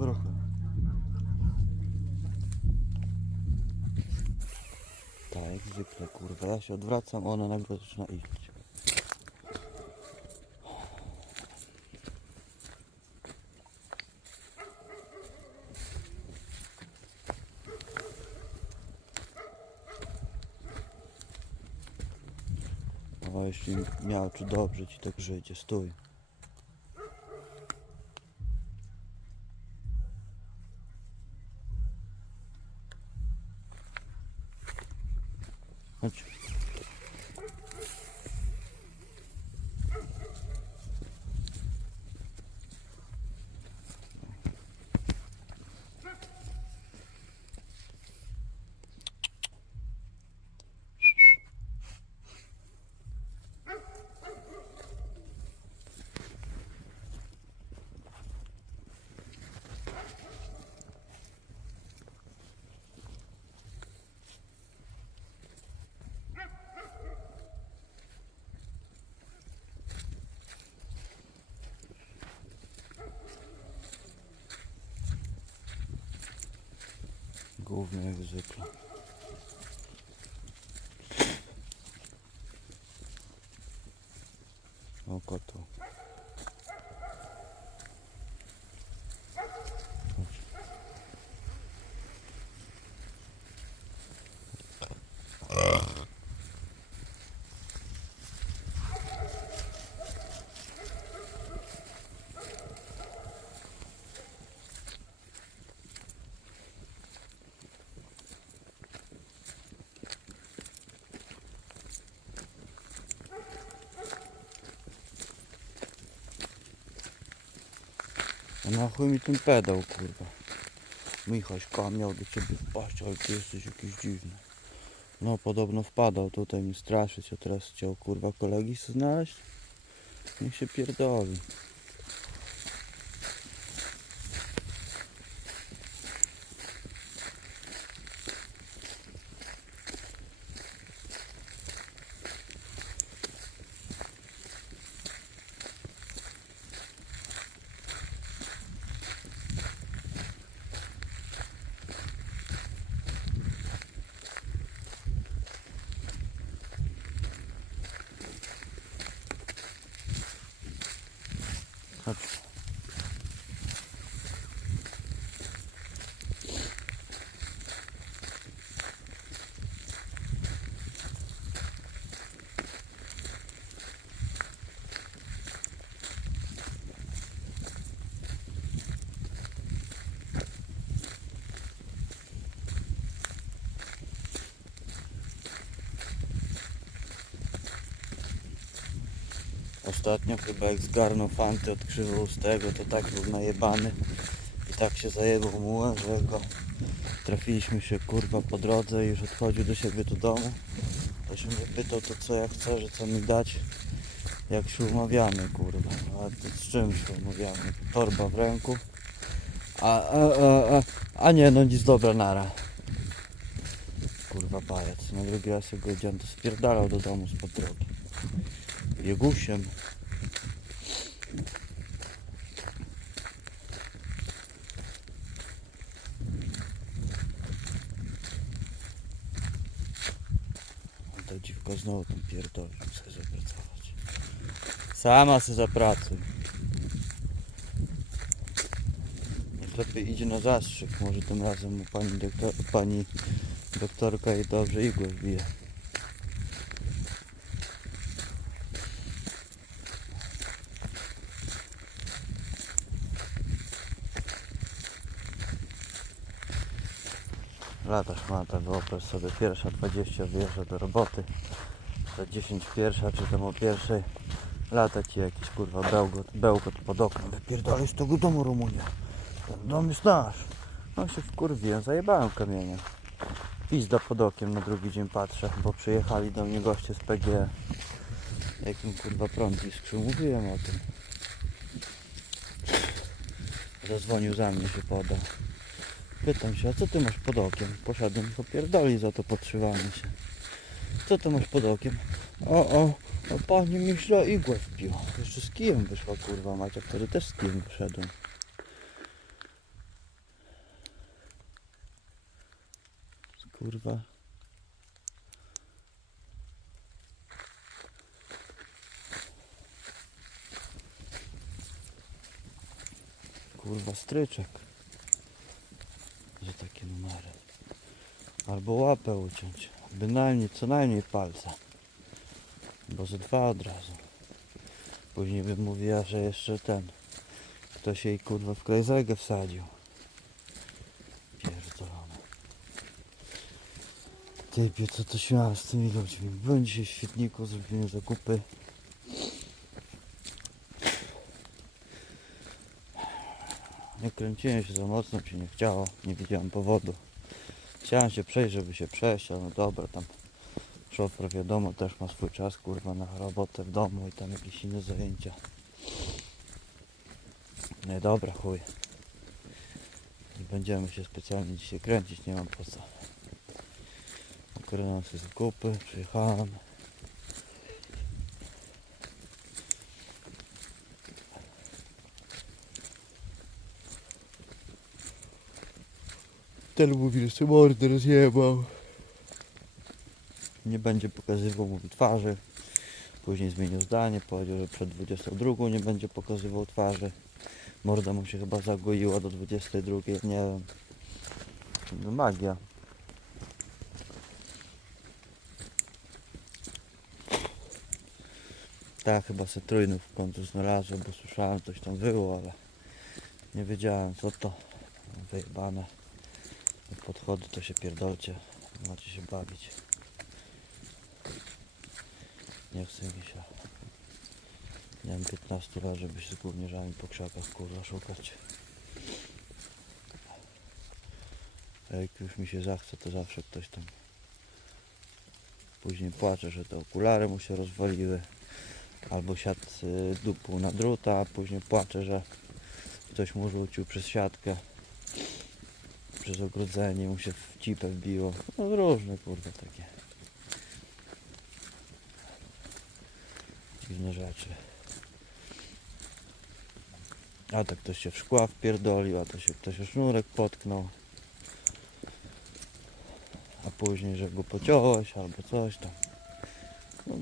ruchy. Tak, jak zwykle, kurwa. Ja się odwracam, ona nagle zaczyna iść. O, jeśli miał czy dobrze ci tak życie, stój. Chodź. Głównie jak zwykle. O kotu. A na chuj mi ten pedał, kurwa. Michaśka miał do ciebie wpaść, ale ty jesteś jakiś dziwny. No, podobno wpadał tutaj mi straszyć, a teraz chciał, kurwa, kolegi znaleźć. Niech się pierdoli. Chodź. Ostatnio chyba jak zgarnął fanty od krzywoustego, to tak był najebany i tak się zajebał mułem, że go trafiliśmy się kurwa po drodze i już odchodził do siebie do domu. To się mnie pytał to co ja chcę, że co mi dać, jak się umawiamy kurwa. A to z czym się umawiamy? Torba w ręku. A, a, a, a, a nie no nic dobra nara. Kurwa pajac. Na drugi raz jak go widziałem to spierdalał do domu spod drogi. Jegusiem. A Ta dziwka znowu tam pierdoli, chce zapracować. Sama se zapracuj. Lepiej idzie na zastrzyk, może tym razem mu pani, doktor, pani doktorka jej dobrze igłę wbije. Lata szmata, wyobraź sobie, pierwsza 20 wyjeżdża do roboty, za 10 pierwsza, czy tam o pierwszej, lata ci jakiś kurwa bełkot, bełkot pod oknem, wypierdolę z tego domu Rumunia, ten dom jest nasz. No się wkurwiłem, zajebałem kamieniem. Pizda pod okiem na drugi dzień patrzę, bo przyjechali do mnie goście z PG. Jakim kurwa prąd iskrzył, mówiłem o tym. Zadzwonił za mnie się podał. Pytam się, a co ty masz pod okiem? Poszedłem, popierdoli za to podszywanie się. Co ty masz pod okiem? O, o, o pani myśla igłę wbiła. Jeszcze z kijem wyszła kurwa Macia, wtedy też z kijem wyszedłem. Kurwa. Kurwa stryczek. Takie numery. Albo łapę uciąć. Bynajmniej, co najmniej palca. Bo ze dwa od razu. Później by mówiła, że jeszcze ten. Ktoś jej kurwa w klejzegę wsadził. Pierdolone. Typie, co to się z tymi ludźmi? Byłem dzisiaj w świetniku, zrobiłem zakupy. Nie kręciłem się za mocno, czy nie chciało, nie widziałem powodu. Chciałem się przejść, żeby się przejść, ale no dobra, tam szofer wiadomo też ma swój czas, kurwa, na robotę w domu i tam jakieś inne zajęcia. Nie dobra, chuj. Nie będziemy się specjalnie dzisiaj kręcić, nie mam po co. Okręcam sobie zakupy, przyjechałem. Ten mówi, że mordę rozjebał. Nie będzie pokazywał mu twarzy. Później zmienił zdanie, powiedział, że przed 22 nie będzie pokazywał twarzy. Morda mu się chyba zagoiła do 22, nie wiem. No magia. Tak, chyba se trójnów w końcu znalazłem, bo słyszałem coś tam było, ale nie wiedziałem co to. Wyjebane. Jak podchody to się pierdolcie. Macie się bawić. Nie chcę mi się. Wiem, 15 lat, żeby się z gównierzami po krzakach kurwa szukać. Jak już mi się zachce, to zawsze ktoś tam później płacze, że te okulary mu się rozwaliły. Albo siadł y, dupą na druta, a później płacze, że ktoś mu rzucił przez siatkę. Przez ogrodzenie mu się w cipę wbiło. No różne kurwa takie. Dziwne rzeczy. A to ktoś się w szkła wpierdolił, a to się ktoś o sznurek potknął. A później, że go pociąłeś albo coś tam. No,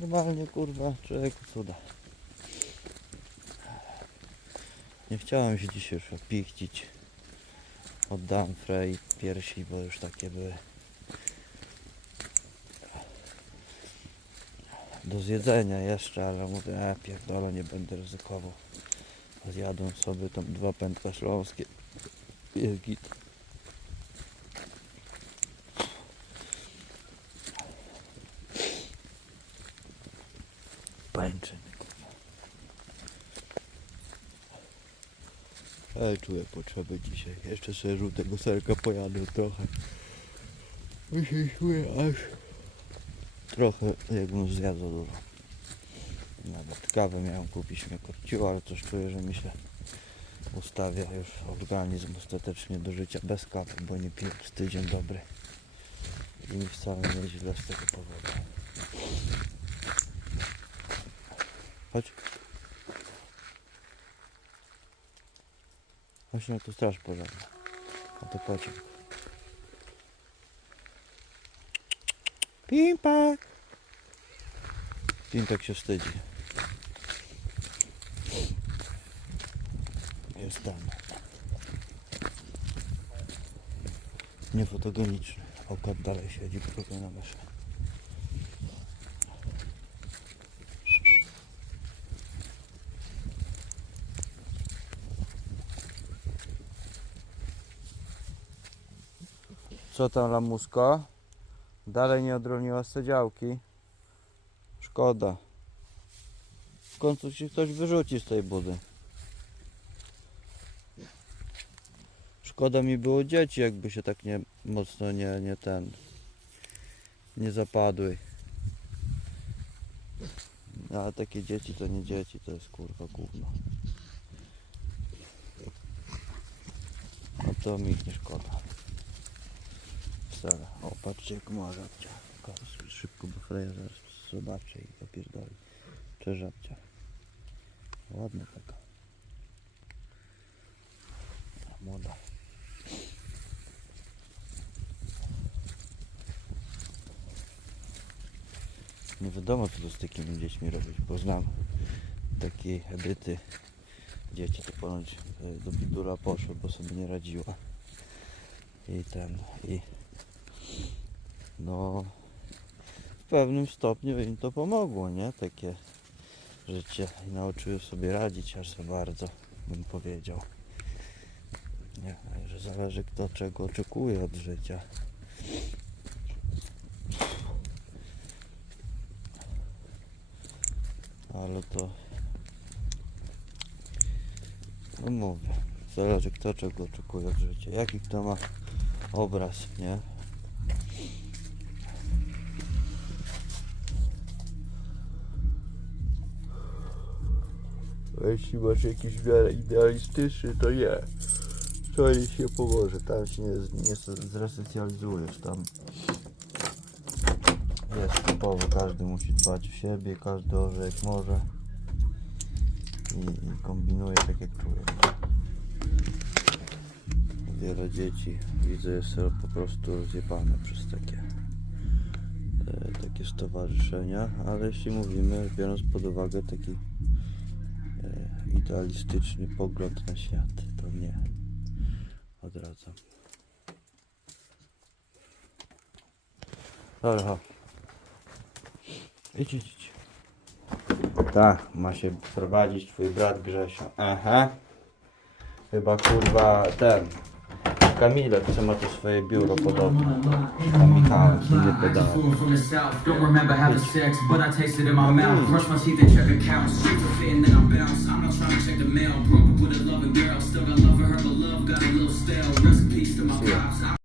normalnie kurwa, człowieku cuda. Nie chciałem się dzisiaj już opichcić. Oddałem Frej piersi, bo już takie były. Do zjedzenia jeszcze, ale mówię, e, pierdolę, nie będę ryzykował. Zjadłem sobie tam dwa pętka śląskie. Jest git. Pęczy mnie, kurwa. Ale czuję potrzebę dzisiaj. Jeszcze sobie żółtego serka pojadę trochę. Bo się czuję aż trochę jakbym zjadł dużo. Nawet kawę miałem kupić, mnie korciło, ale coś czuję, że mi się ustawia już organizm ostatecznie do życia bez kawy, bo nie piję przez tydzień dobry. I mi wcale nie źle z tego powodu. Chodź. Właśnie tu straż pożarna. A to pociąg. Pimpak! Pimpek się wstydzi. Jest tam. Niefotogeniczny. Okot dalej siedzi, próbuje na myszy. Co tam lamusko? Dalej nie odroniła z działki. Szkoda. W końcu ci ktoś wyrzuci z tej budy. Szkoda mi było dzieci, jakby się tak nie mocno nie, nie ten nie zapadły. No, Ale takie dzieci to nie dzieci, to jest kurwa gówno. No to mi nie szkoda wesela. O, patrzcie jak ma żabcia. Szybko, bo Freja zobaczy i opierdoli. Czy żabcia. Ładna taka. Młoda. Nie wiadomo co to z takimi dziećmi robić, bo znam takie edyty dzieci to ponoć e, do bidura poszły, bo sobie nie radziła. I ten, i no w pewnym stopniu im to pomogło, nie? Takie życie i nauczyły sobie radzić aż za bardzo, bym powiedział. Nie, że zależy kto czego oczekuje od życia. Ale to no mówię, zależy kto czego oczekuje od życia. Jaki kto ma obraz, nie? A jeśli masz jakiś w miarę idealistyczny, to nie. To nic się pomoże, tam się nie, nie zresocjalizujesz, tam jest typowo, każdy musi dbać o siebie, każdy orze jak może i, i kombinuje tak jak czuje. Wiele dzieci widzę jest po prostu rozjebane przez takie e, takie stowarzyszenia, ale jeśli mówimy, biorąc pod uwagę taki idealistyczny pogląd na świat, to nie odradzam. Dobra, chodź. Idź, idź. Tak, ma się prowadzić twój brat Grzesio. Aha. Chyba kurwa ten. Kamilek, co ma tu swoje biuro podobne. college. From the south. Don't remember having sex, but I tasted in my mouth. Brush my teeth and check accounts. Shoot to fit and then I bounce. I'm not trying to check the mail. Broke up with a loving girl. Still got love for her, but love got a little stale. Rest in peace to my pops.